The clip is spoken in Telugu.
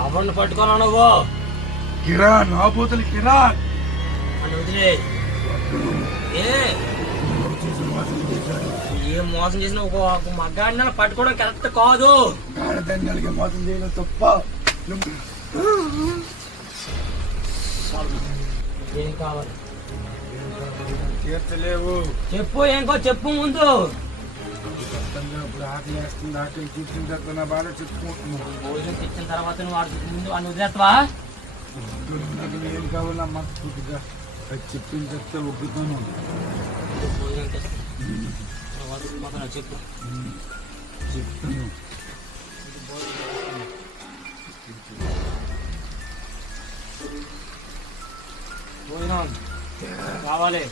ఎవరిని పట్టుకోనా నువ్వు? కిరాన్ ఆపోతలు కిరాన్ అని వదిలే. ఏం మోసం చేసిన ఒక మగ్గాడిని పట్టుకోవడం కరెక్ట్ కాదు. ఆడదండలకి మోసం చేయడం తప్ప. ఏం కావాలి? తీర్చలేవు. చెప్పు, ఏంకో చెప్పు ముందు. ఇప్పుడు ఆకలి వేస్తుంది, ఆకలి తీర్చిన తర్వాత నా బాగా చెప్పుకుంటున్నాను. భోజనం తెచ్చిన తర్వాత నువ్వు ముందు అని వదిలేస్తావా? ఏం కావాలా మాకు పూర్తిగా చెప్పింది చెప్తే ఒప్పుతాను. భోజనం తెస్తాను చెప్పు. చెప్తాను. భోజనం కావాలి.